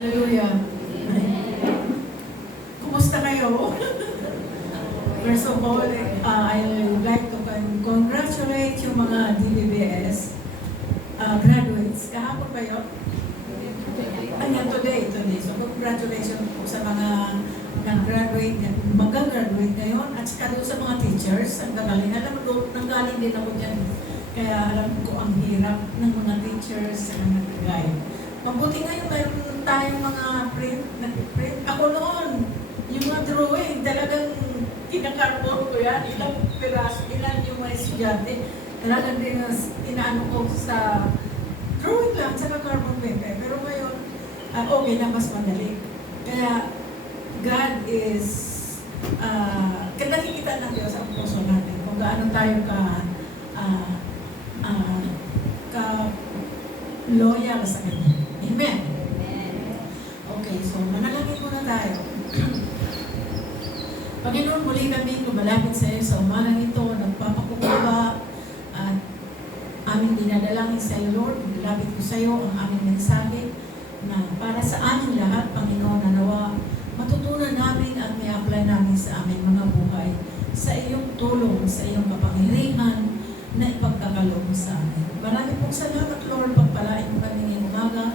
Hallelujah. Kumusta kayo? First of all, I would like to congratulate yung mga DBBS graduates. Kahapon ba yun? Today. So congratulations po sa mga nag-graduate, mag-graduate ngayon, at saka doon sa mga teachers. Ang gagaling. Alam mo, nanggaling din ako dyan. Kaya alam ko ang hirap ng mga teachers na nag-guide. Mabuti ngayon, mayroon tayong mga print. Ako noon, yung mga drawing, talagang kinakarbon ko yan. Ilang piraso, ilan yung mga estudyante. Talagang din inaano ko sa drawing lang, sa carbon paper. Pero ngayon, okay na, mas madali. Kaya, God is, nakikita ng Diyos ang puso natin kung gaano tayo loyal sa Kanya. Amen. Okay, so manalangin muna tayo. Panginoon, muli kami lumalapit sa iyo sa umagang ito, nagpapakukuha at aming dinadalangin sa iyo, Lord. Lapit ko sa iyo ang aming mensahe na para sa aming lahat, Panginoon, na nawa matutunan namin at may apply namin sa aming mga buhay sa iyong tulong, sa iyong kapangyarihan na ipagkakaloob sa amin. Marami pong salamat, Lord, pagpalain mo kami ngayong umaga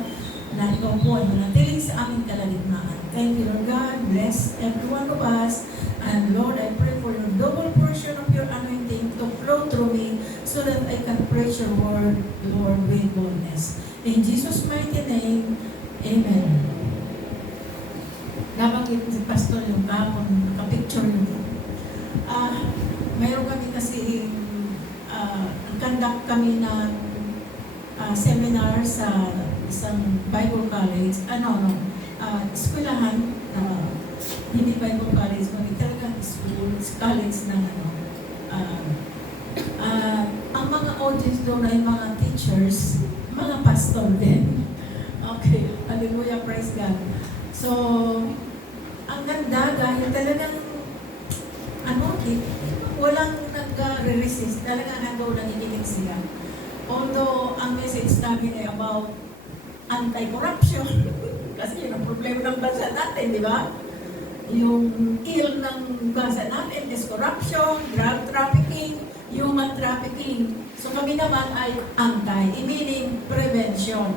na ikaw po ay manatiling sa aming kalagitnaan. Thank you, Lord God. Bless every one of us. And Lord, I pray for your double portion of your anointing to flow through me so that I can preach your word, Lord, with boldness. In Jesus' mighty name, Amen. Nabanggit si Pastor yung kapon, nakapicture nyo. Mayroon kami kasi conduct kami ng seminar sa isang Bible college, eskwelahan, hindi Bible college, kundi talagang school, college na ang mga audience doon ay mga teachers, mga pastor din. Okay, hallelujah, praise God. So, ang ganda dahil talagang walang nag-resist, talagang nandoon nakikinig sila. Although, ang message namin ay about anti-corruption. Kasi yun ang problema ng bansa natin, di ba? Yung ill ng bansa natin is corruption, drug trafficking, human trafficking. So kami naman ay anti, meaning prevention.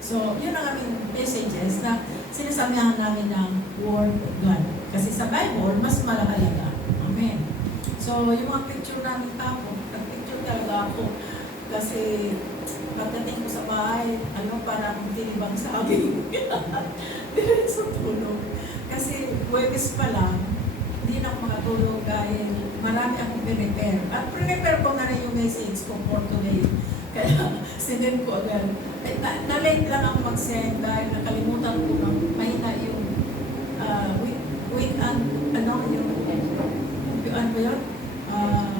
So yun ang aming messages na sinasamahan namin ng Word of God. Kasi sa Bible, mas malahalaga. Amen. So yung mga picture namin tapos, nag-picture talaga ako. Kasi pagdating ko sa bahay, parang tinibang sa akin. Diretso tulog. Kasi Huwebes pa lang, hindi na ako makatulog dahil marami akong prepare. At prepare ko na rin yung message ko for today. Kaya sinend ko agad. Na-late lang ako mag-send dahil nakalimutan ko ng mahina yung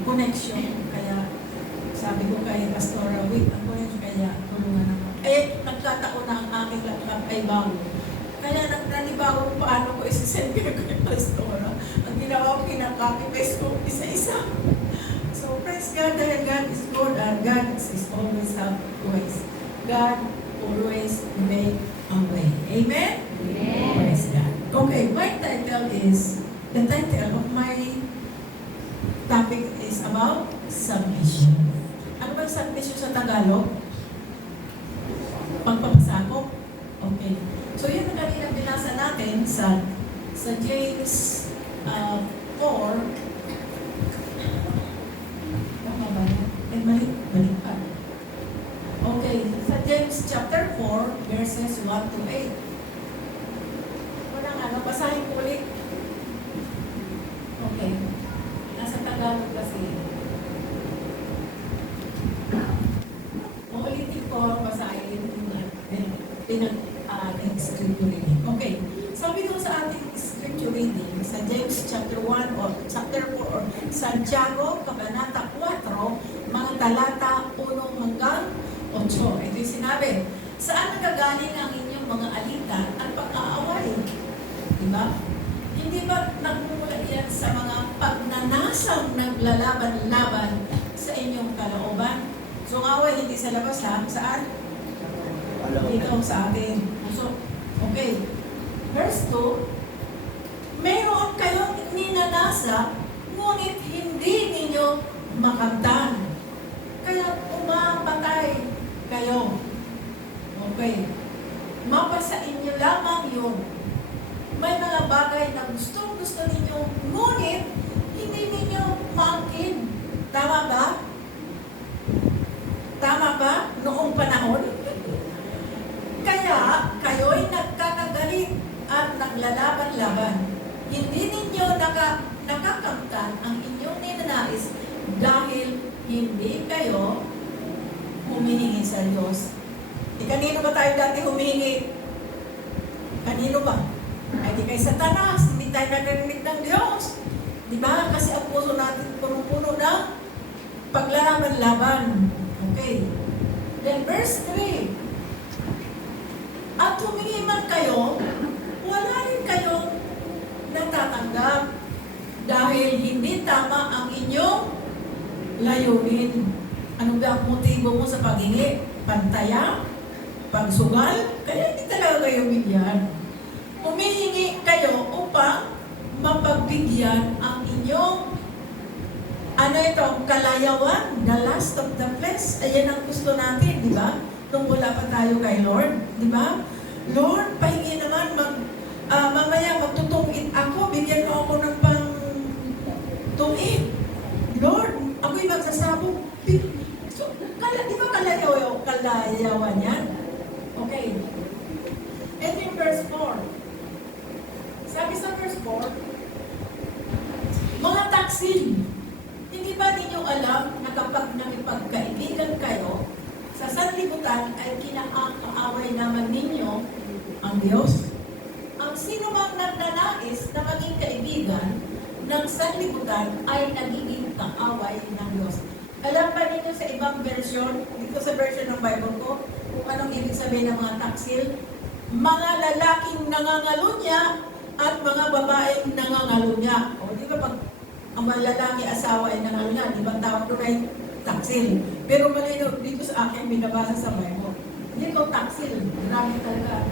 connection. Kaya sabi ko kay Pastora, connection, kaya tulungan ako. Nagkataon na ang aking laptop ay bago. Kaya nanibago kung paano ko isisend kay Pastora. Ang ginawa ko, kinakopy-paste ko isa-isa. So, praise God dahil God is good and God is always have ways. God always make a way. Amen? Amen. Praise God. Okay, the title of my topic is about submission. Ano ba submission sa Tagalog? Pagpapasakop? Okay. So yun ang kanina binasa natin sa James 4. Tama ba yan? Balik pa. Okay. Sa James chapter 4, verses 1 to 8. Basahin ko ulit. Okay. Nasa Tagalog kasi. Ulitin ko, basahin yung scripture reading. Okay. Sabi ko sa ating scripture reading sa James chapter 1 or chapter 4 or Santiago, Kabanata 4, mga talata 1 hanggang 8. Ito yung sinabi, saan nagagaling ang inyong mga alitan at pag-aaway? Diba? Hindi ba nagmumula yan sa mga pagnanasang naglalaban-laban sa inyong kalooban? So, ang away hindi sa labas ha? Saan? Dito sa atin. So, Okay. Verse 2, meron kayong ninanasa, ngunit hindi ninyo makamtan. Kaya umapatay kayo. Okay. Mapasa inyo lamang yun. May mga bagay na gusto ninyo, ngunit hindi ninyo maangkin. Tama ba? Tama ba? Noong panahon? Kaya kayo'y nagkakagalit at naglalaban-laban. Hindi ninyo nakakamtan ang inyong ninanais dahil hindi kayo humihingi sa Diyos. Kanino ba tayo dati humihingi? Kanino ba? Ay di kay Satanas, hindi tayo narinig ng Diyos. Di ba? Kasi ang puso natin punong-puno ng paglalaban-laban. Okay. Then verse 3, at humingi man kayo, wala rin kayong natatanggap dahil hindi tama ang inyong layunin. Ano ba ang motibo mo sa paghingi? Pantaya? Pagsugal? Kaya hindi talaga kayo bigyan. Humihingi kayo upang mapagbigyan ang inyong kalayawan, the last of the flesh. Ayan ang gusto natin, di ba? Nung wala pa tayo kay Lord, di ba? Lord, pahingi naman, mamaya magtutungit ako, bigyan mo ako ng pang-tungit. Lord, ako'y magsasabog. So, di ba kalayawan yan? Okay. Ito yung verse 4. Sabi sa verse 4, mga taksil, hindi ba ninyo alam na kapag nakipagkaibigan kayo, sa sanlibutan ay kinakaaway naman ninyo ang Diyos? Ang sino mang nagnanais na maging kaibigan ng sanlibutan ay nagiging kaaway ng Diyos. Alam ba ninyo sa ibang version, dito sa version ng Bible ko, kung anong ibig sabihin ng mga taksil? Mga lalaking nangangalunya at mga babaeng nangangalunya. O di ba pag ang mga lalaki asawa ay nangalunya, di ba tawag doon ay taksil? Pero malino dito sa akin, binabasa sa Bible. Hindi ko taksil. Grabe talaga.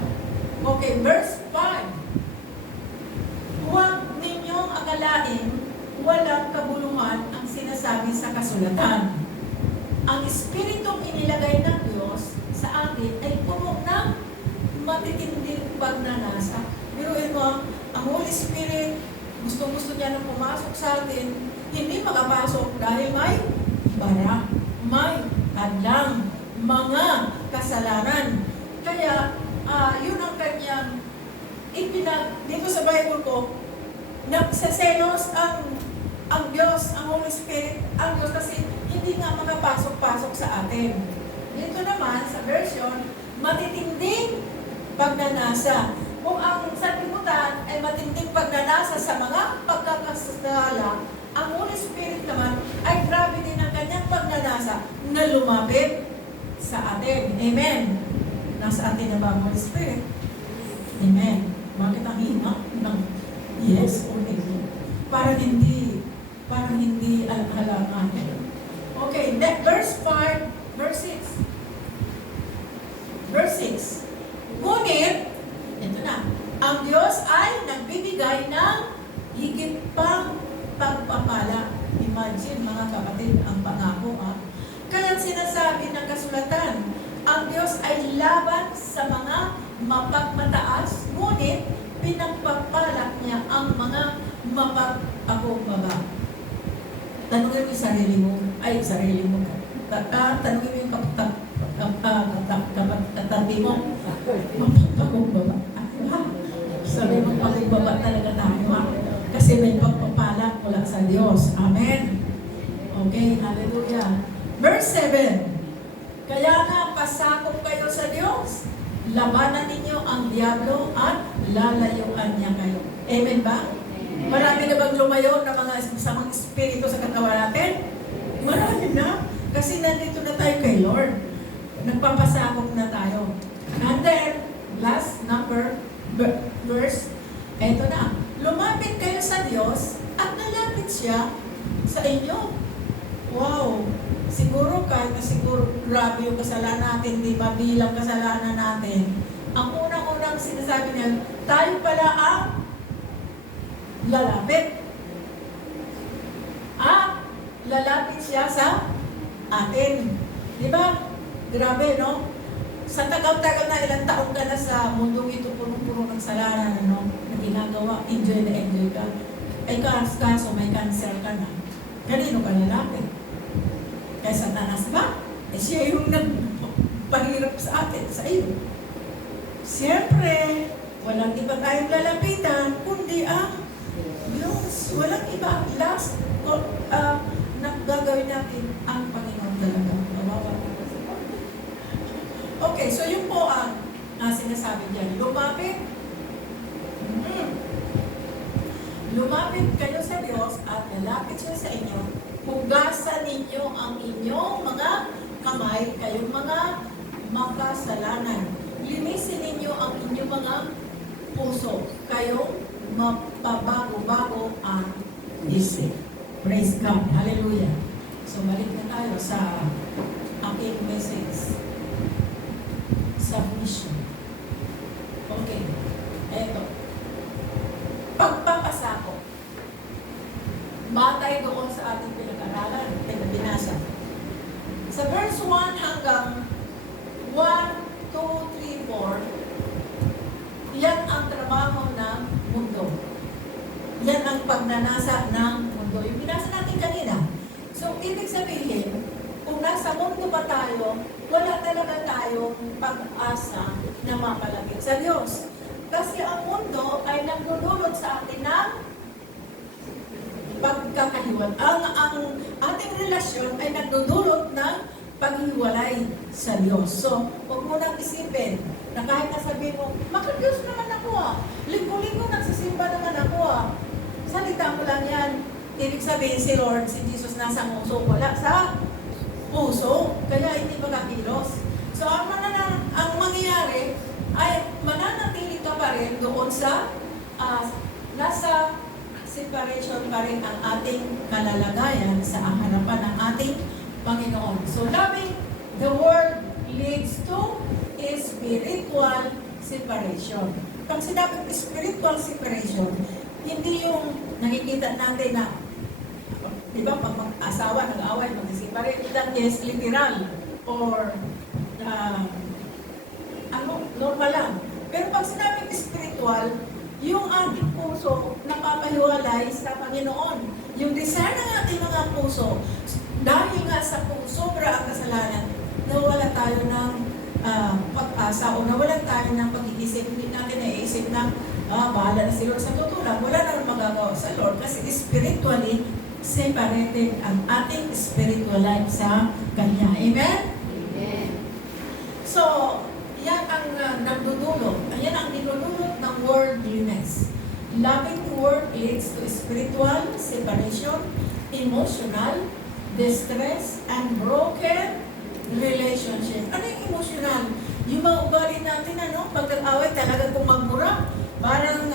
Okay, verse 5. Huwag ninyong akalain walang kabuluhan ang sinasabi sa kasulatan. Ang Espiritong inilagay ng Diyos sa atin ay puno ng matitinding pagnanasa. Pero ito, ang Holy Spirit, gusto niya na pumasok sa atin, hindi makapasok dahil may bara, may hadlang, mga kasalanan. Kaya, yun ang kanyang dito sa Bible ko, nagsaselos ang Diyos, ang Holy Spirit, ang Diyos kasi hindi nga makapasok-pasok sa atin. Dito naman, sa version, matitinding pagnanasa. Kung ang sanlibutan ay matinding pagnanasa sa mga pagkakasala, ang Holy Spirit naman ay grabe din ang kanyang pagnanasa na lumapit sa atin. Amen. Nasa atin na ba ang Holy Spirit? Amen. Bakit ang hina ng yes o no? Parang hindi alam natin. Okay, verse 5, verse 6. Verse 6. Ngunit, ito na, ang Diyos ay nagbibigay ng higit pang pagpapala. Imagine mga kapatid, ang pangako Kaya sinasabi ng kasulatan, ang Diyos ay laban sa mga mapagmataas, ngunit pinagpapalak niya ang mga mapagpakumbaba. Tanungin mo yung sarili mo, tanungin mo yung katabi mo, mapagpakumbaba. Sabi mo, pakumbaba talaga tayo kasi may pagpapalak mula sa Diyos. Amen. Okay, hallelujah. Verse 7. Kaya nga, pasakop kayo sa Diyos. Labanan ninyo ang diablo at lalayuan niya kayo. Amen ba? Marami na bang lumayo ng mga masamang espiritu sa katawan natin? Marami na. Kasi nandito na tayo kay Lord. Nagpapasakop na tayo. And then, last verse, eto na. Lumapit kayo sa Diyos at nalapit siya sa inyo. Wow! Siguro kahit na grabe yung kasalanan natin, di ba bilang kasalanan natin, ang unang-unang sinasabi niya, tayo pala ang lalapit. Lalapit siya sa atin. Di ba? Grabe, no? Sa tagal-tagal na, ilang taon ka na sa mundong ito, punong-puno ng salanan, no? Na ginagawa, enjoy na enjoy ka. Ay kaso, may cancer ka na. Kanino ka lalapit? Kay Satanas ba? Eh siya yung nagpahirap sa atin, sa iyo. Siyempre, walang iba tayong lalapitan, kundi ang Diyos. Walang iba. Last, gagawin natin ang Panginoon talaga. Okay, so yun po ang sinasabi diyan. Lumapit kayo sa Diyos at lalapit siya sa inyo. Hugasan ninyo ang inyong mga kamay, kayong mga makasalanan. Linisin ninyo ang inyong mga puso, kayong mapabago-bago ang isip. Praise God. Hallelujah. So, balik na tayo sa aking message. Submission. Okay. Eto. Pagpapasako. Batay doon sa ating pinag-aralan, pinabinasa. Sa verse 1 hanggang 1, 2, 3, 4, yan ang trabaho ng mundo. Yan ang pagnanasa ng mundo. Yung binasa natin kanina. So, ibig sabihin, kung nasa mundo pa tayo, wala talaga tayong pag-asa na mapalapit sa Diyos. Kasi ang mundo ay nagdudulot sa atin ng pagkakahiwalay. Ang ating relasyon ay nagdudulot ng paghiwalay sa Diyos. So, huwag mo nang isipin na kahit nasabihin mo, maka-Diyos naman ako linggo-linggo nagsisimba naman ako Salita mo lang yan. Ibig sabihin si Lord, si Jesus nasa puso, wala sa puso, kaya hindi makakilos. So, ang mangyayari ay mananatili ka pa rin doon sa nasa separation pa rin ang ating kalalagayan sa harapan ng ating Panginoon. So, loving the world leads to spiritual separation. Pag sinabing spiritual separation, hindi yung nakikita natin na, di ba, pag mag-asawa, nag-away, mag-separate, that is literal or normal lang. Pero pag sinabing spiritual, yung ating puso napapahiwalay sa Panginoon. Yung desire ng ating mga puso, dahil nga sa sobra ang kasalanan, nawala tayo ng pag-asa o nawalan tayo ng pag-iisip. Hindi natin naiisip na bahala na si Lord. Sa totoo lang, wala naman magagawa sa Lord kasi spiritually separated ang ating spiritual life sa Kanya. Amen? Amen. So, yan ang nagdudulot. Yan ang dinudulot ng worldliness. Loving the world leads to spiritual separation, emotional distress, and broken relationship. Ano yung emotional? Yung mga ugali natin, pag nag-away talagang kumagmura. Parang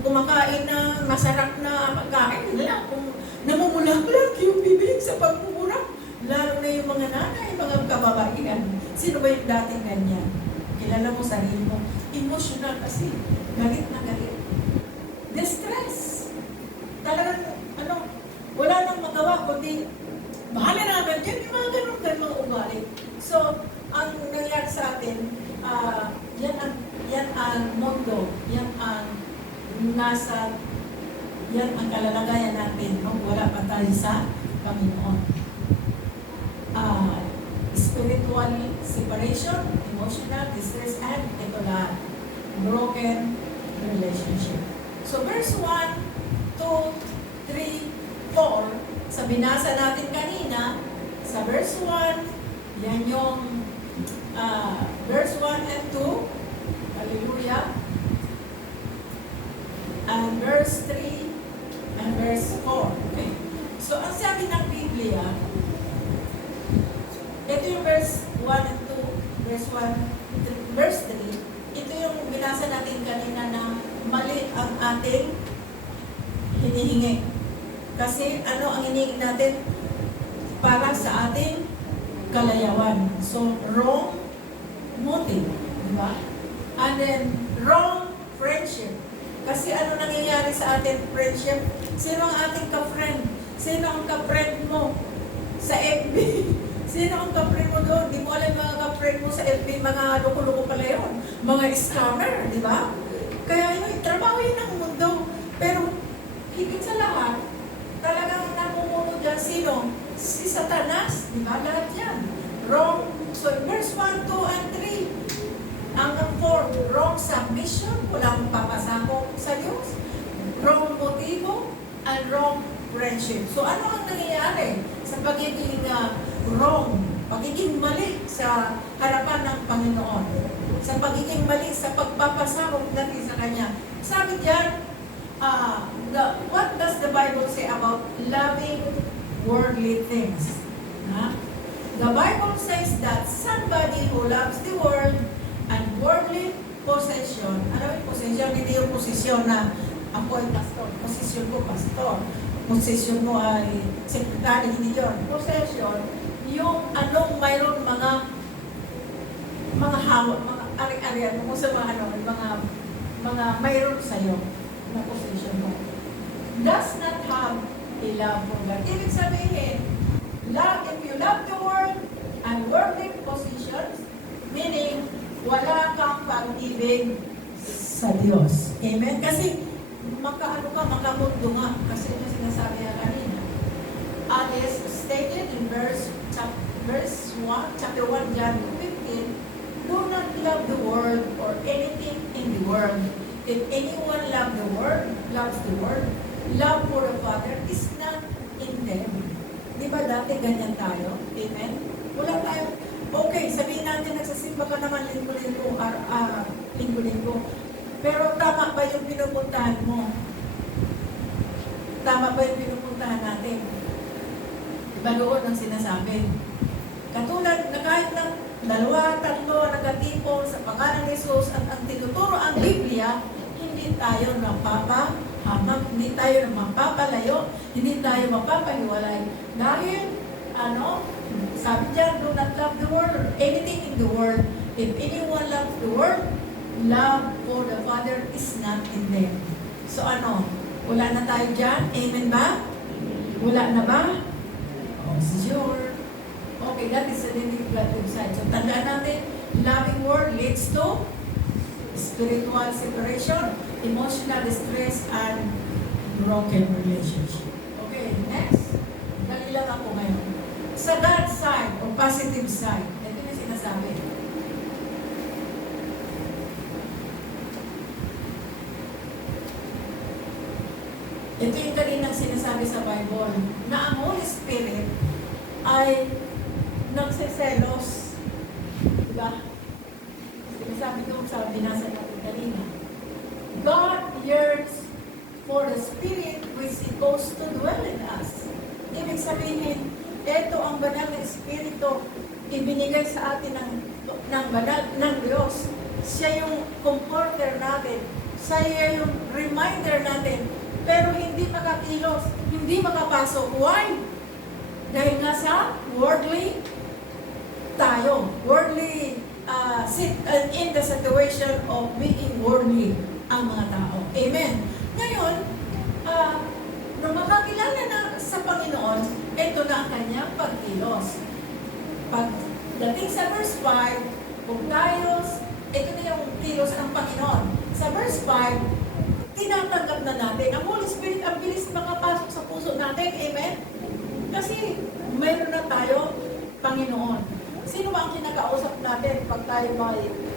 kumakain na masarap na pagkain nila. Kung namumulak-lak yung bibig sa pagmumura. Lalo na yung mga nanay, mga kababaihan. Sino ba yung dating ganyan? Kilala mo sarili mo. Emotional kasi. Galit na galit. Distress. Talagang, wala nang magawa, kundi bahala na agad dyan, yung mga ganun ugali. So, ang nangyari sa atin, yan ang mundo, yan ang kalalagayan natin nung wala pa tayo sa Panginoon. Spiritual separation, emotional distress, and ito na, broken relationship. So, verse 1, 2, 3, 4, sa binasa natin kanina, sa verse 1, yan yung verse 1 and 2, hallelujah, and verse 3 and verse 4. Okay. So, ang sabi ng Biblia, ito yung verse 1 and 2, verse 1, verse 3, ito yung binasa natin kanina na mali ang ating hinihingi. Kasi ano ang hinihingi natin? Para sa ating kalayawan. So, wrong motive. Diba? And then, wrong friendship. Kasi ano nangyayari sa ating friendship? Sino ang ating ka-friend? Sino ang ka-friend mo sa FB? Sino ang ka-friend mo doon? Di mo alam mga ka-friend mo sa FB, mga loko-loko pala yun. Mga scammer, di ba? Kaya yun, trabaho yun ang mundo. Pero, higit sa lahat, talagang namumuno dyan, sino? Si Satanas, di ba? Lahat yan. Wrong. So, verse 1, 2, and 3. Hanggang 4, wrong submission. Walang papasakop sa Diyos. Wrong motibo, and wrong friendship. So, ano ang nangyayari sa pagiging wrong, pagiging mali sa harapan ng Panginoon, sa pagiging mali sa pagpapasakop natin sa Kanya? Sabi diyan, what does the Bible say about loving worldly things? The Bible says that somebody who loves the world and worldly possession, alam mo possession, hindi yung posisyon na ako ay pastor, posisyon ko pastor, posisyon mo ay sekretary, hindi yun. Possession, yung anong mayroon mga hawak, mga ari-arian mo sa mga mayroon sa'yo na possession mo. Does not have a love for God. Ibig sabihin, if you love the world and worldly possessions, meaning wala kang pag-ibig sa Diyos. Amen? Kasi makamundo nga. Kasi yung sinasabi niya kanina. Is stated in verse 1, chapter 1, John 15, do not love the world or anything in the world. If anyone loves the world, love for the Father is not in them. Di ba dati ganyan tayo? Amen? Wala tayo. Okay, sabihin natin nagsasimba ka naman linggo-linggo. Pero tama ba yung pinupuntahan mo? Tama ba yung pinupuntahan natin? Diba doon ang sinasabi? Katulad na kahit ng 2, 3 nagatipo sa pangalan ni Jesus at ang tinuturo ang Biblia, hindi tayo napapahamak, hindi tayo mapapalayo, hindi tayo mapapahiwalay. Dahil, sabi dyan, do not love the world or anything in the world. If anyone loves the world, love for the Father is not in them. So wala na tayo dyan? Amen ba? Wala na ba? Oh, sure. Okay, that is the negative side. So tandaan natin, loving world leads to spiritual separation, emotional distress, and broken relationship. Okay, next. Dali lang ako ngayon. Sa God side, o positive side, ito yung sinasabi. Ito yung kaninang sinasabi sa Bible, na ang Holy Spirit ay nagseselos. Diba? Sinasabi ko sa binasa natin kanina. God yearns for the Spirit which He goes to dwell in us. Ibig sabihin, ito ang banal na Espiritu ibinigay sa atin ng Diyos. Siya yung comforter natin. Siya yung reminder natin. Pero hindi makakilos, hindi makapasok. Why? Dahil nga sa worldly tayo. Worldly, in the situation of being worldly ang mga tao. Amen. Ngayon, nung makakilala na sa Panginoon, ito na ang kanyang pagkilos. Pagdating sa verse 5, kung tayo, ito na yung kilos ng Panginoon. Sa verse 5, tinatanggap na natin. Ang Holy Spirit, ang bilis makapasok sa puso natin. Amen? Kasi, mayroon na tayo, Panginoon. Sino ba ang kinakausap natin pag tayo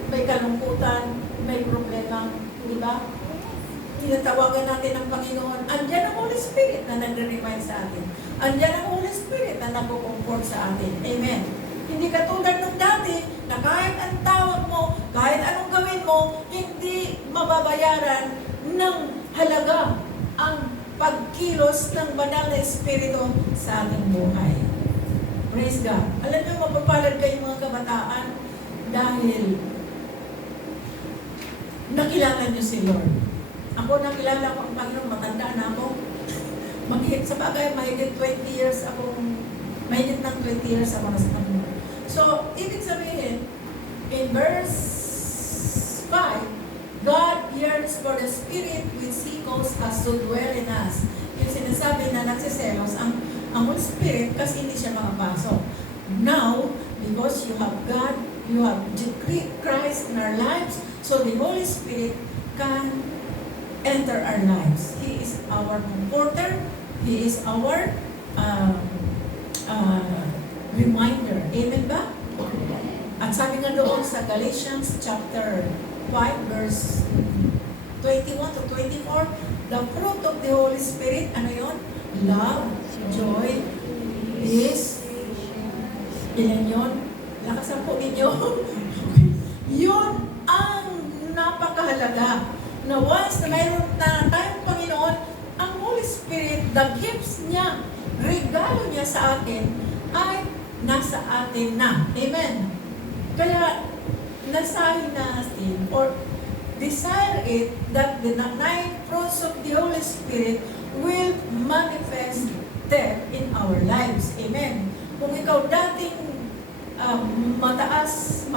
may kalungkutan, may problema? Di ba? Tinatawagan natin ang Panginoon. Andiyan ang Holy Spirit na nagre-remind sa atin. Andiyan ang Holy Spirit na nagko-comfort sa atin. Amen? Hindi katulad ng dati na kahit ang tawag mo, kahit anong gawin mo, hindi mababayaran ng halaga ang pagkilos ng banal na Espiritu sa ating buhay. Praise God. Alam niyo, mapapalad kayo mga kabataan dahil nakilala niyo si Lord. Ako nakilala ko ang Panginoon, matanda na ako. Sa bagay, mahigit 20 years mahigit ng 20 years ako nasa Panginoon. So, ibig sabihin, in verse 5, 5, God yearns for the Spirit which He calls us to dwell in us. Yung sinasabi na nagsiselos ang Holy Spirit kasi hindi siya makapasok. Now, because you have God, you have Christ in our lives, so the Holy Spirit can enter our lives. He is our comforter. He is our reminder. Amen ba? At sabi nga doon sa Galatians chapter 5 verse 21 to 24, the fruit of the Holy Spirit, ano yun? Love, joy, peace, ilan yun? Lakasan po ninyo. Yun ang napakahalaga. Na once na mayroon na tayong Panginoon, ang Holy Spirit, the gifts niya, regalo niya sa atin, ay nasa atin na. Amen. Kaya, nasahin natin, or desire it, that the 9 fruits of the Holy Spirit will manifest there in our lives. Amen. Kung ikaw dating mapagmataas,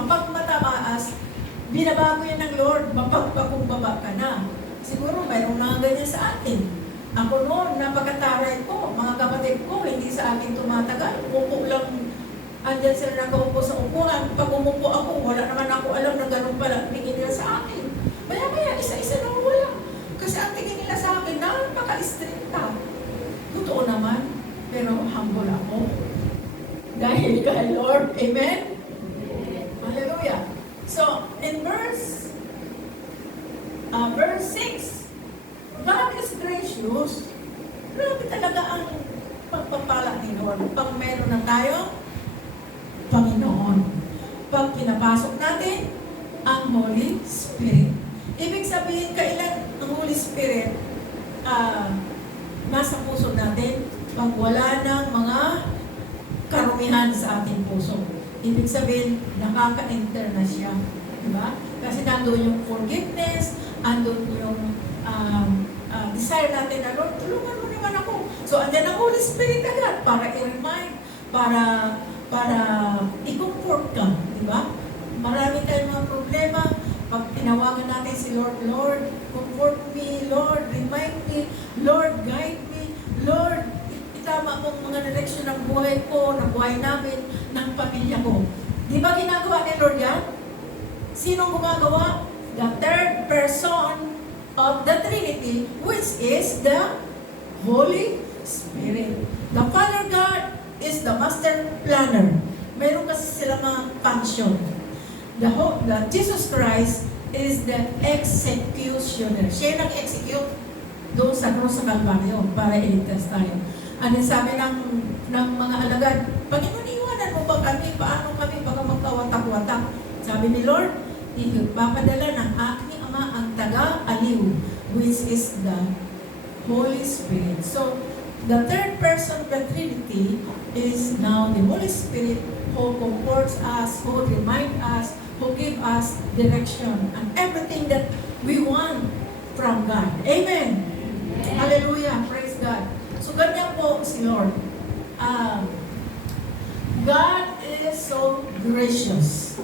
binabago yan ng Lord, mapagpakumbaba ka na. Siguro mayroong na ganyan sa atin. Ako noon, napakataray ko, mga kapatid ko, hindi sa akin tumatagal. Upo lang, andyan sila nakaupo sa upuan. Pag umupo ako, wala naman ako alam na ganun pala tingin nila sa akin. Maya-maya, isa-isa na wala. Kasi ang tingin nila sa akin, napaka-stricta. Totoo naman, pero humble ako. Dahil kay Lord. Amen? Hallelujah. So, in verse 6, God is gracious. Grabe talaga ang pagpapala ni Lord. Pag meron na tayo, Panginoon. Pag pinapasok natin, ang Holy Spirit. Ibig sabihin, kailan ang Holy Spirit nasa puso natin? Pag wala ng mga karumihan sa ating puso. Ibig sabihin, nakaka-enter na siya. Diba? Kasi nandun yung forgiveness, andun yung desire natin na, Lord, tulungan mo naman ako. So, andyan ang Holy Spirit agad para i-remind, para i-comfort ka. Diba? Marami tayong mga problema. Pag tinawagan natin si Lord, Lord, comfort me, Lord, remind me, Lord, guide me, Lord, itama mong mga direksyon ng buhay ko, ng buhay namin, ng pamilya ko. Di ba ginagawa ni Lord yan? Sinong gumagawa? The third person of the Trinity, which is the Holy Spirit. The Father God is the master planner. Mayroon kasi sila mga function. The Jesus Christ is the executioner. Siya nag-execute doon sa krus sa Kalbaryo para iligtas tayo. Ano sabi ng mga alagad, Panginoon, iwanan mo ba kami? Paano kami baka magkawatak-watak? Sabi ni Lord, ipapadala ng aking Ama ang taga-aliw, which is the Holy Spirit. So, the third person of the Trinity is now the Holy Spirit who comforts us, who reminds us, who give us direction and everything that we want from God. Amen. Hallelujah. Praise God. So, ganyan po si Lord. God is so gracious.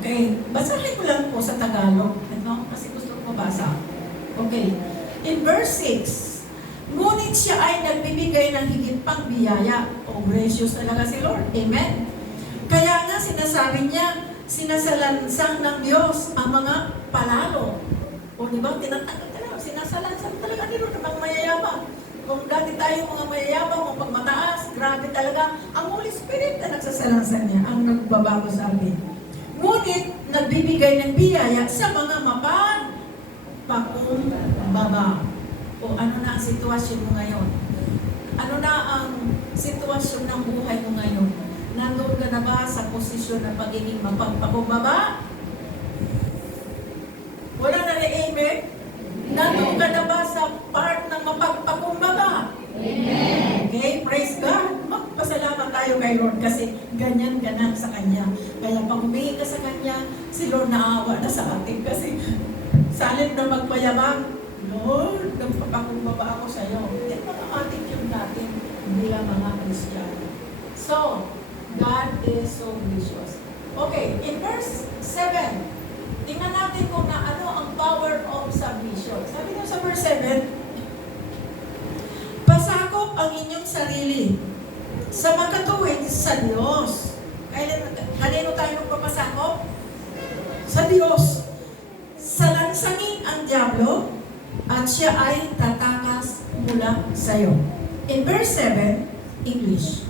Okay. Basahin ko lang po sa Tagalog. Ito, kasi gusto ko mabasa. Okay. In verse 6, ngunit siya ay nagbibigay ng higit pang biyaya. O, gracious talaga si Lord. Amen. Kaya nga sinasabi niya, sinasalansang ng Diyos ang mga palalo. O, di ba? Tinatanggal talaga. Sinasalansang talaga ni Lord ang mga mayayabang. Kung dati tayo mga mayayabang, kung pagmataas, grabe talaga. Ang Holy Spirit na nagsasalansan niya, ang nagbabago sa atin. Ngunit, nagbibigay ng biyaya sa mga mapagpakumbaba. O ano na ang sitwasyon mo ngayon? Ano na ang sitwasyon ng buhay mo ngayon? Nandoon ka na ba sa posisyon ng pagiging mapagpakumbaba? Wala na rin amen? Nandoon ka na ba sa part ng mapagpakumbaba? Amen. Okay, praise God. Magpasalamat tayo kay Lord kasi ganyan ka na sa Kanya. Kaya pag humingi ka sa Kanya, si Lord naawa na sa atin kasi salin na magpayabang, Lord, nagpapakumbaba ako sa iyo. Yan mga attitude natin bilang mga Kristiyano. So, God is so gracious. Okay, in verse 7, Tingnan natin kung na ano ang power of submission. Sabi nyo sa verse 7, pasakop ang inyong sarili sa makatuwid sa Diyos. Kanino tayo magpapasakop? Sa Diyos. Salansangin ang diablo at siya ay tatakas mula sa iyo. In verse 7, English,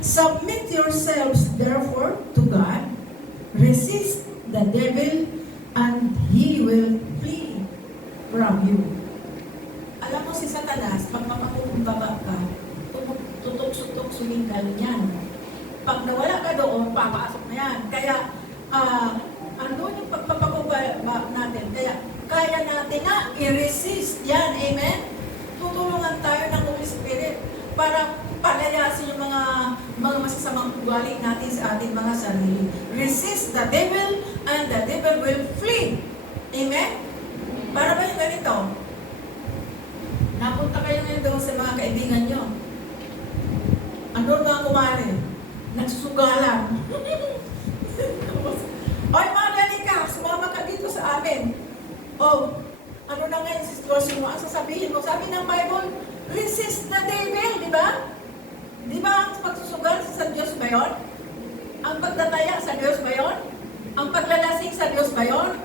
submit yourselves therefore to God, resist the devil, and he will flee from you. Alam mo si Satanas, pag mapakumbaba ka, tutok-sutok sumingal yan. Pag nawala ka doon, papasok na yan. Kaya, ano yung pagpapakumbaba natin? Kaya, kaya natin na i-resist yan. Amen? Tutulungan tayo ng Holy Spirit para palayasin yung mga masasamang ugali natin sa ating mga sarili. Resist the devil and the devil will flee. Amen? Para ba yung ganito? Napunta kayo ngayon doon sa mga kaibigan nyo. Andun mga kumare, nagsusugalan. Oy, madali ka, sumama ka dito sa amin. Oh, ano na ngayon si sitwasyon mo? Ang sasabihin mo, sabi ng Bible, resist the devil, di ba? Di ba ang pagsusugal sa Diyos ba yun? Ang pagtataya sa Diyos ba yun? Ang paglalasing sa Diyos ba yun?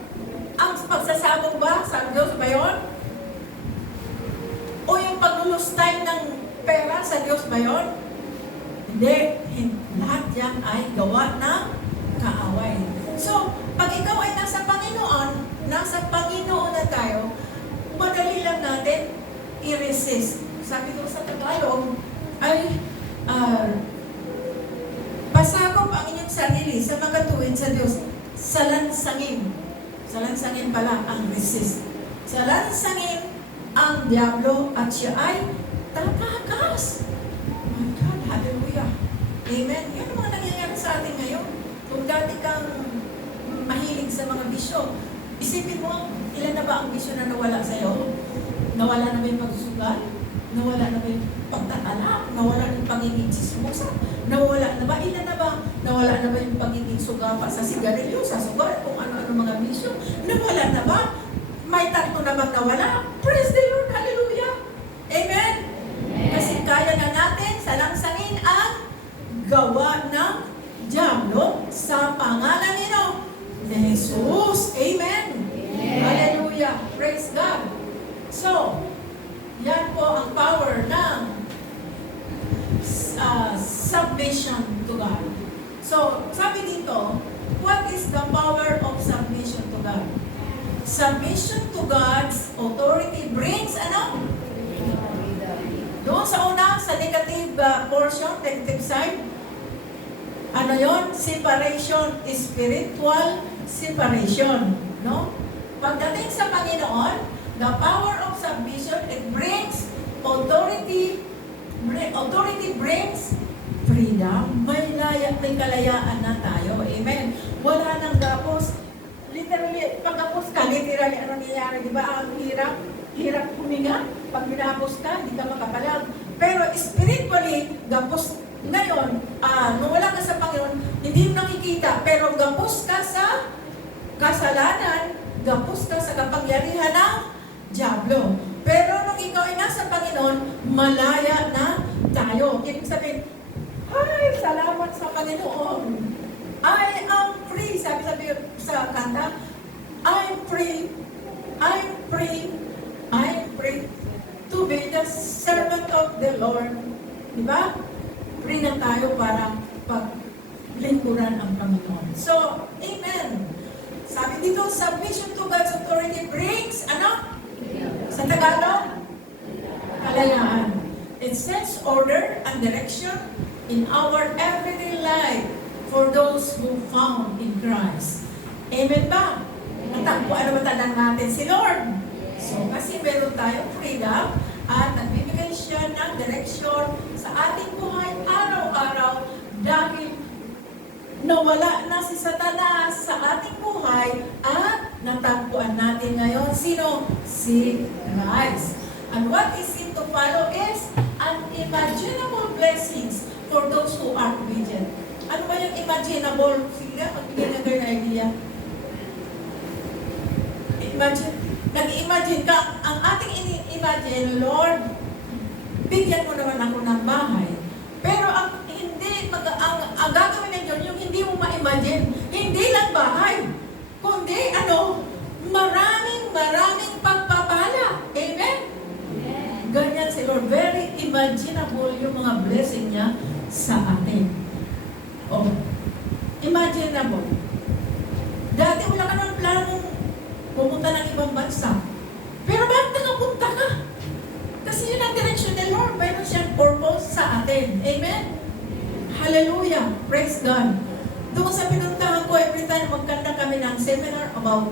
Ang pagsasabog ba sa Diyos ba yun? O yung paglulustay ng pera sa Diyos ba yun? Hindi. Lahat yan ay gawa ng kaaway. So, pag ikaw ay nasa Panginoon na tayo, madali lang natin i-resist. Sabi ko sa Tagalog, ay pasakop ang inyong sarili sa makatuwid sa Diyos. Salansangin. Salansangin pala ang resist. Salansangin ang diablo at siya ay tatakas. My God, hallelujah. Amen. Yan ang mga nangyayari sa atin ngayon. Kung dati kang mahilig sa mga bisyo, isipin mo, ilan na ba ang bisyo na nawala sa iyo? Nawala na ba yung pagsusugal? Nawala na ba yung pagtatala? Nawala na yung pagiging sismusa? Nawala na ba? Ilan na ba? Nawala na ba yung pagiging sugapa sa sigarilyo, sa sugal, kung ano-ano mga bisyo? Nawala na ba? May tatlo na bang nawala? Praise the Lord! Hallelujah! Amen? Kasi kaya na natin salangsangin ang gawa ng diablo sa pangalan ni Jesus. Amen? Hallelujah! Praise God! So, yan po ang power ng submission to God. So, sabi dito, what is the power of submission to God? Submission to God's authority brings ano? Doon sa una, sa negative portion, negative side, ano yon? Separation, spiritual separation. No? Pagdating sa Panginoon, the power of submission, it brings authority. Authority brings freedom. May kalayaan na tayo. Amen. Wala nang gapos. Literally, pag gapos ka, literally, ano nangyayari? Di ba? Ang hirap huminga. Pag binapos ka, hindi ka makapalag. Pero spiritually, gapos ngayon, nung wala ka sa Panginoon, hindi mo nakikita. Pero gapos ka sa kasalanan, gapos ka sa kapangyarihan ng diablo. Pero nung ikaw ay nasa Panginoon, malaya na tayo. Ibig sabihin, ay, salamat sa Panginoon. I am free. Sabi sa kanta, I'm free. I'm free. I'm free to be the servant of the Lord. Diba? Free na tayo para paglingkuran ang Panginoon. So, amen. Sabi dito, submission to God's authority brings, ano? Sa Tagalog? Kalayaan. It sets order and direction in our everyday life for those who found in Christ. Amen ba? Natagpuan naman talang natin si Lord. So, kasi meron tayong freedom at nagbibigay siya ng direksyon sa ating buhay araw-araw dahil nawala na si Satanas sa ating buhay at natagpuan natin ngayon sino? Si Christ. And what is it to follow is unimaginable blessings for those who are obedient. Ano ba yung imaginable? Sige, magbigay na kayo na idea. Nag-imagine ka, ang ating imagine, Lord, bigyan mo naman ako ng bahay. Pero ang gagawin ng Diyos, yung hindi mo ma-imagine, hindi lang bahay, kundi maraming pagpapala. Amen? Ganyan si Lord. Very imaginable yung mga blessing niya sa atin. Oh, imaginable. Dati wala ka ng planong pumunta ng ibang bansa. Pero bakit nakapunta ka? Kasi yun ang direction ni Lord. Mayroon siyang purpose sa atin. Amen? Hallelujah! Praise God! Doon sa pinuntahan ko, every time magkanda kami ng seminar about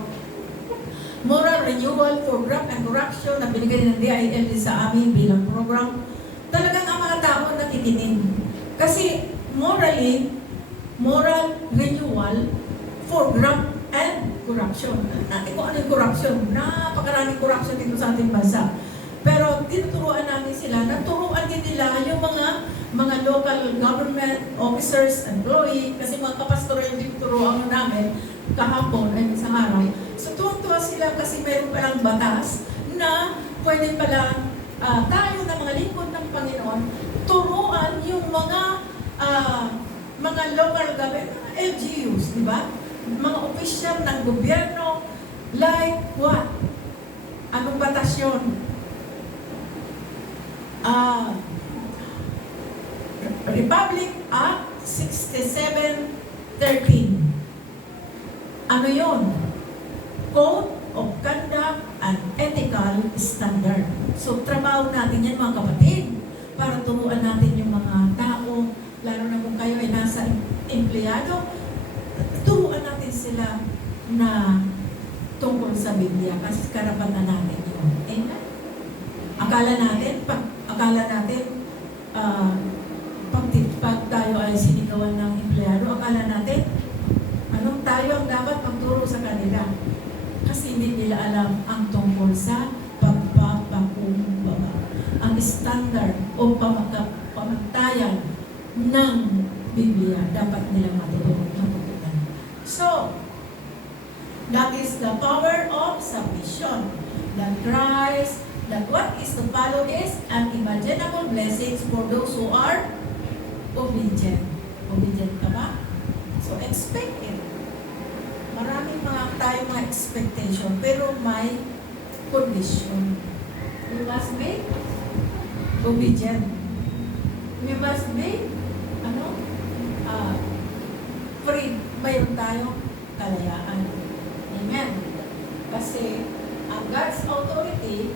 moral renewal for graft and corruption na binigay ng DILD sa amin bilang program, talagang ang mga tao nakikinig. Kasi moral renewal for graft and corruption. Natin kung ano yung corruption. Napakaraming corruption dito sa ating bansa. Pero tinuturuan namin sila, naturuan din nila yung mga local government officers, employee, kasi mga kapastoral yung tinuturuan namin kahapon ay isang araw. So tuwa sila kasi mayroon palang batas na pwede pala tayo na mga lingkod ng Panginoon turuan yung mga local government, LGUs, di ba? Mga opisyal ng gobyerno, like what? Anong batas yun? Republic Act 6713. Ano yun? Code of Conduct and Ethical Standard. So, trabaho natin yan mga kapatid para turuan natin yung mga tao, lalo na kung kayo ay nasa empleyado, turuan natin sila na tungkol sa Biblia kasi karapatan natin yun. Amen? Akala natin, pag tayo ay sinigawan ng empleyado, akala natin, tayo ang dapat magturo sa kanila. Kasi hindi nila alam ang tungkol sa pagpapakumbaba. Ang standard o pamantayan ng Biblia, dapat nila matutunan. So, that is the power of submission. That what is to follow is unimaginable blessings for those who are obedient. Obedient ka ba? So, expect it. Maraming tayong mga expectation, pero may condition. You must be obedient. You must be, free. Mayroon tayong kalayaan. Amen. Kasi, ang God's authority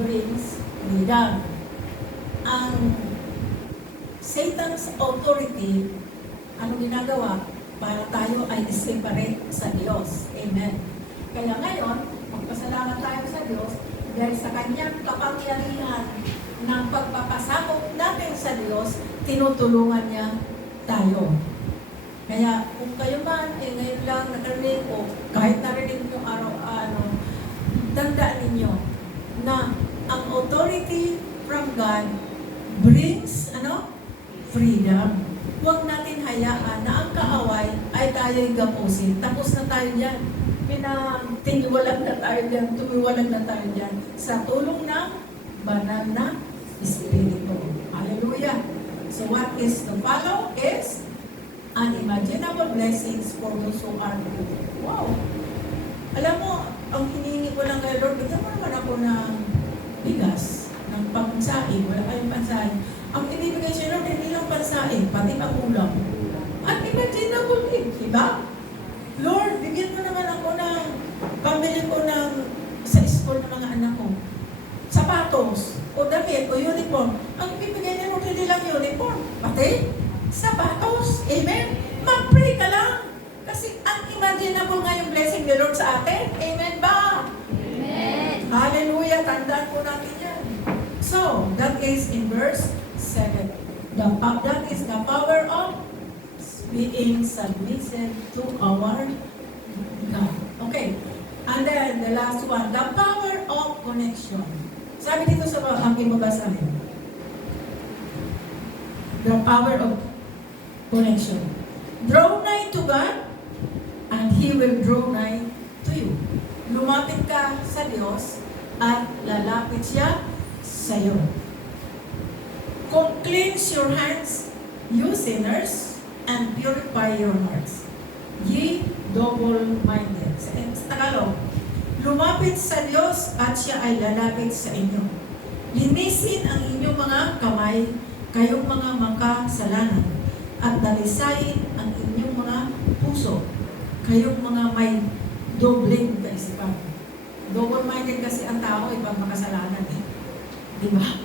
brings freedom. Ang Satan's authority, ano ginagawa? Para tayo ay separate sa Diyos. Amen. Kaya ngayon, magpasalamat tayo sa Diyos dahil sa kanyang kapangyarihan ng pagpapasakop natin sa Diyos, tinutulungan niya tayo. Kaya kung kayo man, ngayon lang nakarinig o kahit narinig nyo araw-araw, tandaan ninyo na ang authority from God brings, freedom. Huwag natin hayaan na ang kaaway ay tayo'y gapusin. Tapos na tayo dyan. Tiniwalag na tayo dyan. Tumiwalag na tayo dyan. Sa tulong ng banal na Espiritu. Hallelujah. So what is to follow is unimaginable blessings for those who are good. Wow! Alam mo, ang hinihingi ko lang kay Lord, bigyan mo naman ako ng bigas, ng pangsain. Wala kayong pansain. Ang ibibigay siya Lord, hindi lang pansain, pati magulang. At imaginable din, diba? Lord, bigyan mo naman ako ng pamili ko sa school ng mga anak ko. Sapatos, o damit, o uniform. Ang ibibigay niya Lord, hindi lang uniform, pati sapatos. Amen? Mag-pray ka lang. Kasi unimaginable nga yung blessing ni Lord sa atin. Amen ba? Amen. Hallelujah. Tandaan po natin yan. So, that is in verse 7. That is the power of being submissive to our God. Okay. And then, the last one, the power of connection. Sabi dito sa aking babasahin. The power of connection. Draw nigh to God, and He will draw nigh to you. lumapit ka sa Diyos at lalapit siya sa iyo. Cleanse your hands, you sinners, and purify your hearts, ye double-minded. Sa Tagalog, lumapit sa Diyos at siya ay lalapit sa inyo. Linisin ang inyong mga kamay, kayong mga makasalanan, at dalisayin ang inyong mga puso, kayong mga may dobleng kaisipan. Double-minded kasi ang tao ay pag makasalanan eh. Di ba?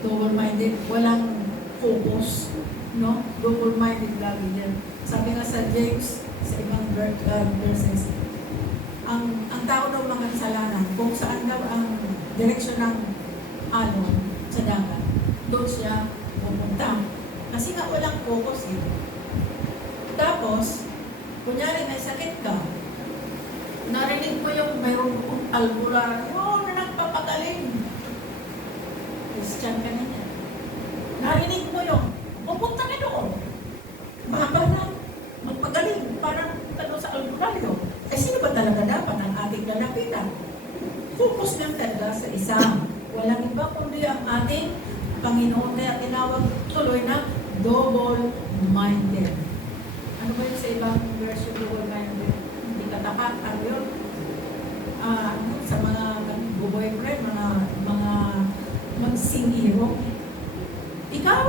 Double-minded, walang focus, no? Double-minded lagi yan. Sabi nga sa James, sa ibang verses, ang tao daw makasalanan, kung saan daw ang direksyon ng alon sa dagat, doon siya pupunta. Kasi nga walang focus eh. Tapos, kunyari may sakit ka, narinig mo yung mayroong albularyo, na nagpapagaling. Christian ka na yan. Narinig mo yung, pupunta ka doon. Mahaba na, magpagaling, parang tanong sa albularyo. Eh, sino ba talaga dapat ang ating lalapitan? Focus lang talaga sa isa. Walang iba kundi ang ating Panginoon, kaya tinawag tuloy na double-minded. Ano ba yung sa ibang version double-minded? Hindi katapat. Ano yun? Sa mga boyfriend, mga magsingiro. Ikaw,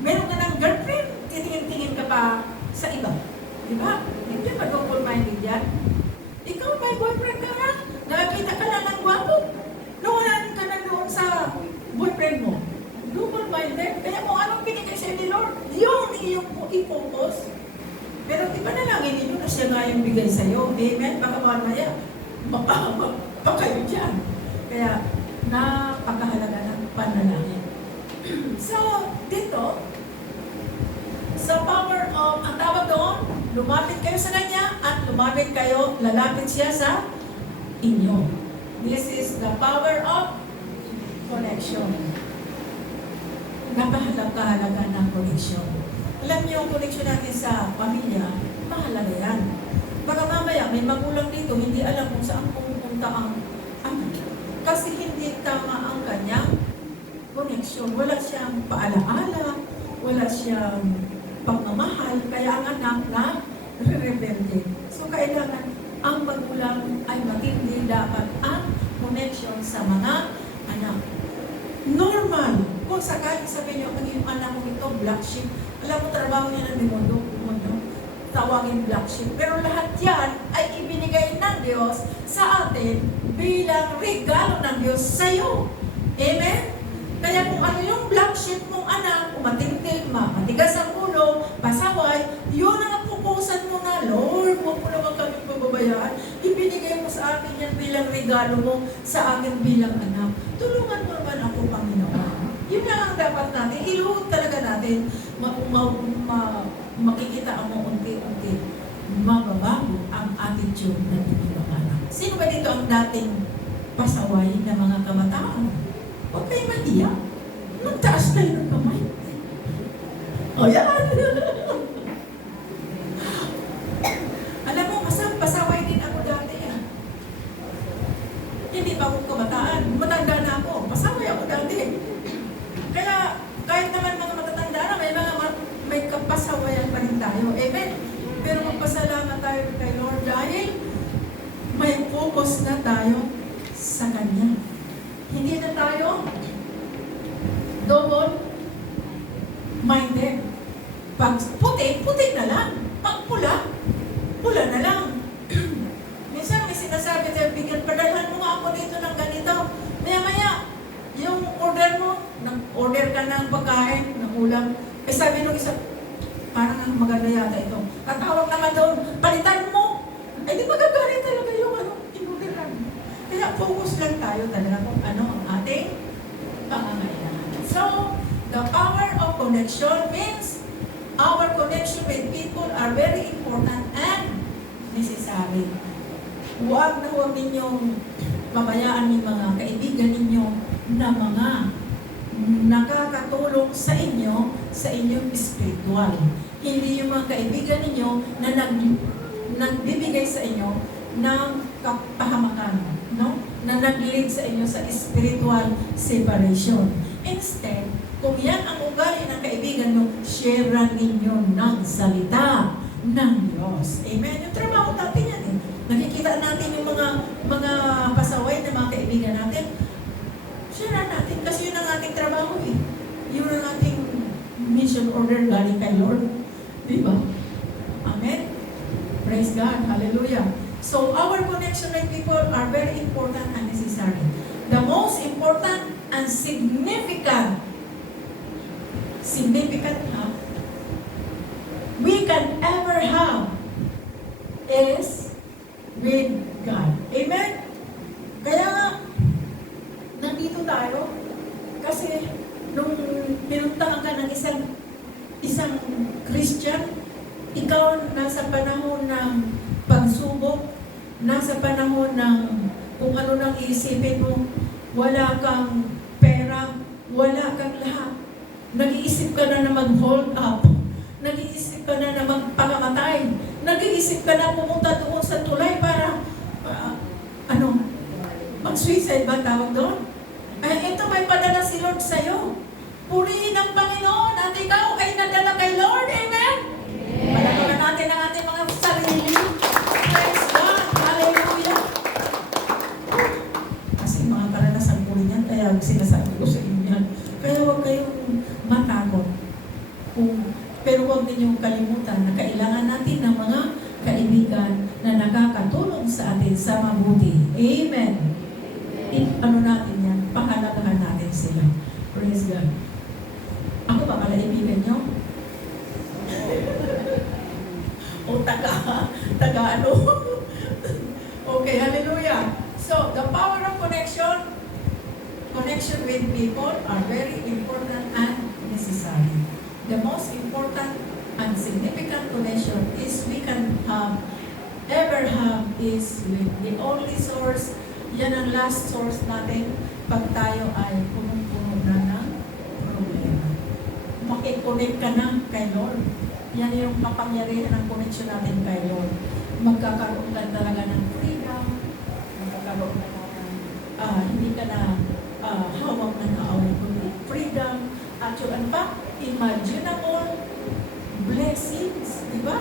meron ka ng girlfriend, titingin-tingin ka pa sa iba. Di ba? Hindi ba double-minded yan? Ikaw, may boyfriend ka na, nakakita ka lang ng gwapo. Nawalan ka na doon sa boyfriend mo. Double-minded. Kaya kung anong binigay sa'yo ni Lord, yun iyong i-focus. Pero iba na lang, hindi nyo na siya nga yung bigay sa'yo. Amen? Baka mamaya, pa kayo dyan. Kaya, napakahalaga ng panalangin. So, dito, sa power of, ang tawag doon, lumapit kayo sa Kanya at lumapit kayo, lalapit siya sa inyo. This is the power of connection. Napakahalaga ng connection. Alam niyo, yung connection natin sa pamilya, mahalaga yan. Baka mamaya, may magulang dito, hindi alam kung saan pumunta ang anak. Kasi hindi tama ang kanyang connection. Wala siyang paalaala, wala siyang pagmamahal, kaya ang anak na rebelde. So, kailangan ang magulang ay matindi dapat ang connection sa mga anak. Normal. Kung sakaling sabihin niyo, ang iyong anak mo ito, black sheep. Alam mo, trabaho niya ng demondo, tawagin black sheep. Pero lahat yan ay ibinigay ng Diyos sa atin bilang regalo ng Diyos sa iyo. Amen? Kaya kung ano yung black sheep mong anak, umatindig, matigas ang ulo, pasaway, yun ang pupusan mo na, Lord, huwag mo naman kami pababayaan. Ibinigay mo sa akin yan bilang regalo mo sa akin bilang anak. Tulungan mo naman ako, Panginoon. Yun lang ang dapat natin. Iluhod talaga natin. Makikita mo unti-unti. Mababago ang attitude ng ibang anak. Sino ba dito ang dating pasaway na mga kabataan? Huwag kayo mahiya. Magtaas kayo ng kamay. O yan! Alam mo, pasaway din ako dati. Hindi pa ako kabataan. Matanda na ako. Pasaway ako dati. Kaya, kahit naman mga matatanda na, may kapasawayan pa rin tayo. Amen? Pero magpasalamat tayo kay Lord dahil may focus na tayo sa Kanya. Hindi na tayo double-minded. Pag puti na lang. Pag pula na lang. Minsan may sinasabi tayo, bigyan, padalhan mo nga ako dito ng ganito. Maya-maya, yung order mo, nag-order ka ng pagkain, ng ulam. Eh sabi nung isa, parang maganda yata ito. Tatawag naman doon, palitan mo. Eh di magagalit talaga yung in-orderan. Kaya focus lang tayo talaga kung ano ang ating pangangailangan. So, the power of connection means our connection with people are very important and necessary. Huwag ninyong pabayaan ng mga kaibigan ninyo na mga nakakatulong sa inyong spiritual. Hindi yung mga kaibigan ninyo na nagbibigay sa inyo ng kapahamakan, no? Na nag-lead sa inyo sa spiritual separation. Instead, kung yan ang ugali ng kaibigan mo, sharean ninyo ng salita ng Diyos. Amen? Yung trabaho natin yan eh. Nakikita natin yung mga pasaway na mga kaibigan natin. Sharean natin kasi yun ang ating trabaho eh. Yun ang ating mission order galing kay Lord. Diba? Amen? Praise God. Hallelujah. So, our connection with people are very important and necessary. The most important and significant we can ever have is with God. Amen? Kaya nga, nandito tayo kasi nung pinuntahan ka ng isang Christian, ikaw nasa panahon ng pagsubok, nasa panahon ng kung ano nang iisipin mo, wala kang pera, wala kang lahat. Nag-iisip ka na mag-hold up. Nag-iisip ka na magpakamatay. Nag-iisip ka na pumunta doon sa tulay para, mag-suicide ba tawag doon? Ay, ito may padala si Lord sa'yo. Purihin ang Panginoon at ikaw ay nadala kay Lord. Amen? Palagaman natin ang ating mga sarili. Praise God. Hallelujah. Kasi mga karanasan ko rin yan, kaya sinasabi ko sa inyo yan. Kaya huwag kayong matakot. Pero huwag ninyong kalimutan na kailangan natin ng mga kaibigan na nakakatulong sa atin sa mabuti. Amen. Ano natin yan? Pahalagahan natin sila. Praise God. Ako ba pala ibigan nyo? O taga ano? Okay, hallelujah. So, the power of connection with people are very important and necessary. The most important and significant connection is we can ever have is with the only source. Yan ang last source natin pag tayo ay punong-puno na ng problema. Makikonnect ka na kay Lord. Yan yung kapangyarihan ng connection natin kay Lord. Magkakaroon ka talaga ng freedom. Magkakaroon ka na hindi ka na hawak ng kaaway, kundi freedom. At yung ano pa? Imaginable blessings. Diba?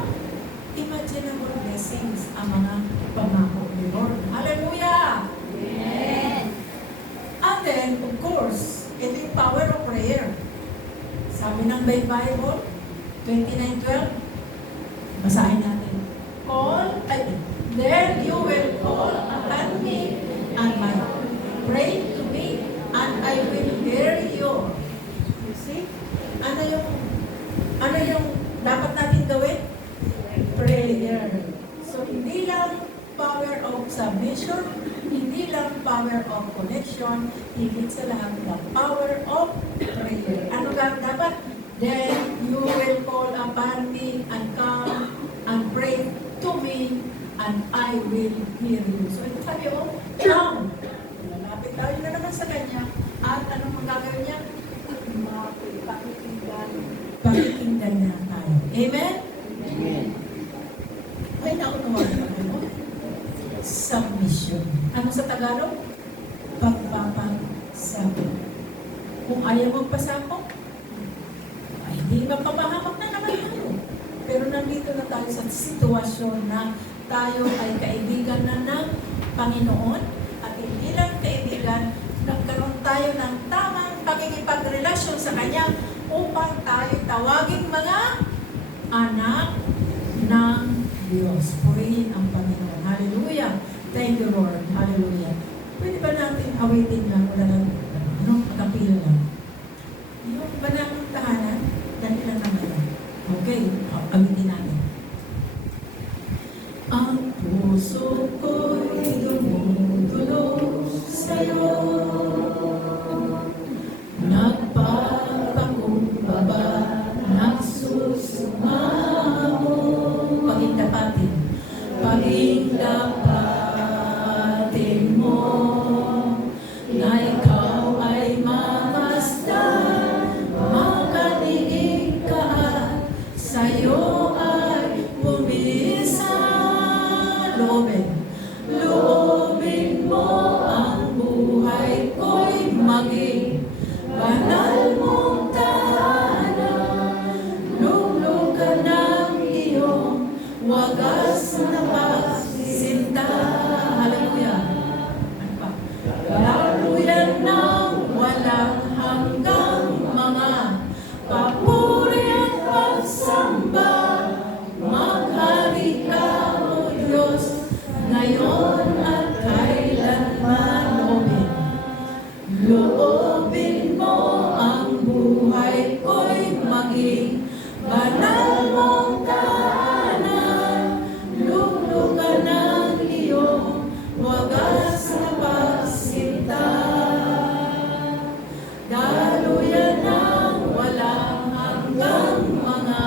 Imaginable blessings ang mga pangako ni Lord. Hallelujah! Amen! And then, of course, ito yung power of prayer. Sabi ng Bible, 29:12, basahin natin. Then you will call upon me and pray to me and I will hear you. You see? Ano yung dapat natin gawin? Prayer. So, hindi lang power of submission, hindi lang power of connection, higit sa lahat the power of prayer. Ano dapat? Then you will call upon me and come and pray to me and I will hear you. So, ito sabi, come! Lalapit tayo na naman sa Kanya at anong magagawin niya? Pakikinggan niya tayo. Amen? Amen. Ay, naunawa na ano? Submission. Ano sa Tagalog? Pagpapasabot. Kung ayaw magpasabot, ay hindi mapapahamak na naman tayo. Pero nandito na tayo sa sitwasyon na tayo ay kaibigan na ng Panginoon at hindi lang kaibigan, nagkaroon tayo ng tamang pakikipagrelasyon sa Kanya upang tayo tawaging mga anak ng Diyos. Purihin ang Panginoon. Hallelujah. Thank you, Lord. Hallelujah. Pwede ba natin awitin lang? Wala lang. Makapila lang. Yung banang tahanan, dahil lang naman yan. Okay. Awitin natin. Ang puso ko'y dumudulog sa'yo. Nagpapakumbaba, nagsusumamo. Paghindapatin. Paghindapatin mo na ikaw maging banal mong tahanan. Luglog ka ng iyong wagas na pagsinta. Hallelujah. Ano pa? Laluyan ng walang hanggang mga papuri at pagsamba. Maghari ka, O Diyos, ngayon at kailanman. Loobin mo ang buhay ko'y maging banal mong tahanan. Luglog ka ng iyong wagas na pagsinta. Daluyan ng walang hanggang mga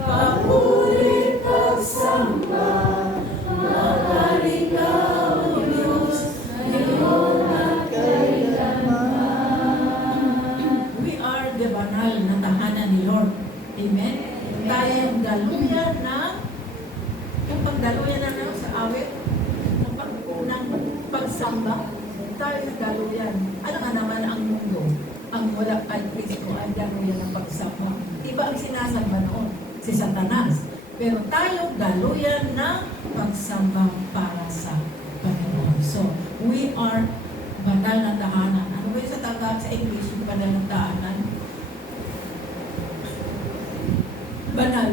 papuri pagsamba. Maghari ka, O Diyos, ngayon at we are the banal na tahanan ni Lord. Amen? Tayo yung daluyan na, yung pagdaluyan na sa awit, yung pagpunang pagsamba, tayo yung daluyan. Ano nga naman ang mundo? Ang wala kay Kristo ay daluyan ng pagsamba. Iba ang sinasamba noon, si Satanas. Pero tayo daluyan ng pagsamba para sa Panginoon. So, we are banal na tahanan. Ano ba yung sa English, yung banal na tahanan? Banal.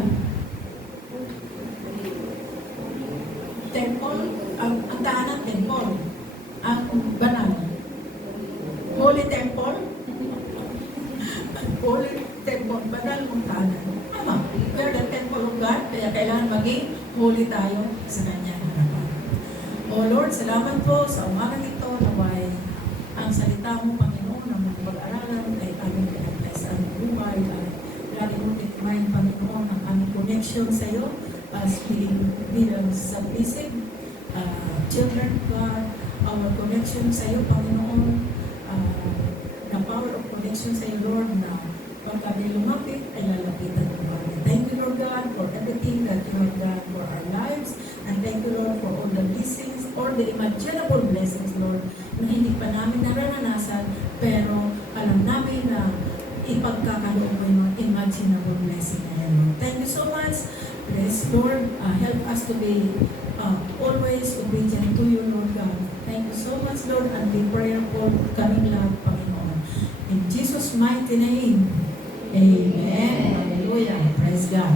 Temple. Ang tahanan, temple. Ang banal. Holy temple. Holy temple. Banal mong tahanan. Tama. We are the temple of God. Kaya kailangan maging holy tayo sa Kanyang harapan. O Lord, salamat po sa umagang ito naway ang salita mo, Panginoon, na mag-aralan ay aming pinaglas ang buhay at lagi mo tikmain, Panginoon, ang aming connection sa iyo as bilang submissive children, God, our connection sa iyo, Panginoon, the power of connection sa iyo, Lord, na pag kami lumapit ay lalapitan mo kami. Thank you, Lord God, for everything that you have done for our lives, and thank you, Lord, for all the blessings, or the imaginable blessings, Lord, na hindi pa namin naranasan, pero alam namin na ipagkakaloob mo yung imaginable blessing na yan, Lord. Thank you so much. Bless, Lord. Help us to be always obedient to you, Lord God. Thank you so much, Lord, and be prayerful kaming lahat, Panginoon. In Jesus' mighty name, Amen. Hallelujah. Praise God.